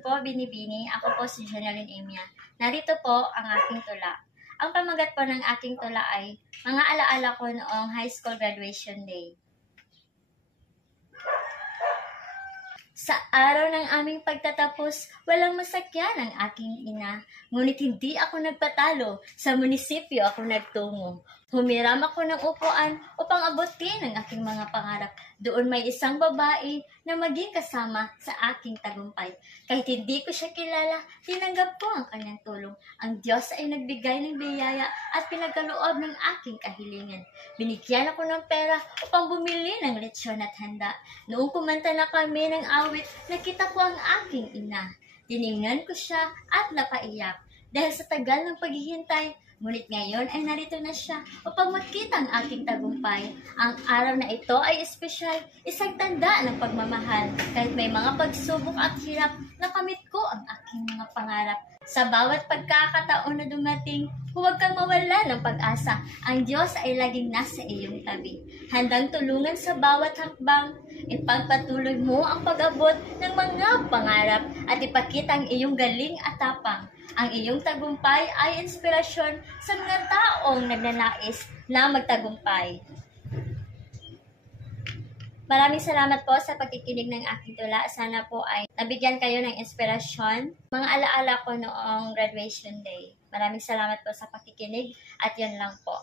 hapon po, Binibini. Ako po si Jeneline Emia. Narito po ang aking tula. Ang pamagat po ng aking tula ay mga alaala ko noong high school graduation day. Sa araw ng aming pagtatapos, walang masakyan ang aking ina. Ngunit hindi ako nagpatalo, sa munisipyo ako nagtungo. Humiram ako ng upuan upang abutin ang aking mga pangarap. Doon may isang babae na maging kasama sa aking tagumpay. Kahit hindi ko siya kilala, tinanggap ko ang kanyang tulong. Ang Diyos ay nagbigay ng biyaya at pinagkaloob ng aking kahilingan. Binigyan ako ng pera upang bumili ng lechon at handa. Noong kumanta na kami ng awit, nakita ko ang aking ina. Tiningnan ko siya at napaiyak. Dahil sa tagal ng paghihintay, ngunit ngayon ay narito na siya upang makita ang aking tagumpay. Ang araw na ito ay espesyal, isang tanda ng pagmamahal. Kahit may mga pagsubok at hirap, nakamit ko ang aking mga pangarap. Sa bawat pagkakataon na dumating, huwag kang mawala ng pag-asa. Ang Diyos ay laging nasa iyong tabi. Handang tulungan sa bawat hakbang. Ipagpatuloy mo ang pag-abot ng mga pangarap at ipakita ang iyong galing at tapang. Ang iyong tagumpay ay inspirasyon sa mga taong nagnanais na magtagumpay. Maraming salamat po sa pagkikinig ng aking tula. Sana po ay nabigyan kayo ng inspirasyon. Mga alaala ko noong graduation day. Maraming salamat po sa pagkikinig at yun lang po.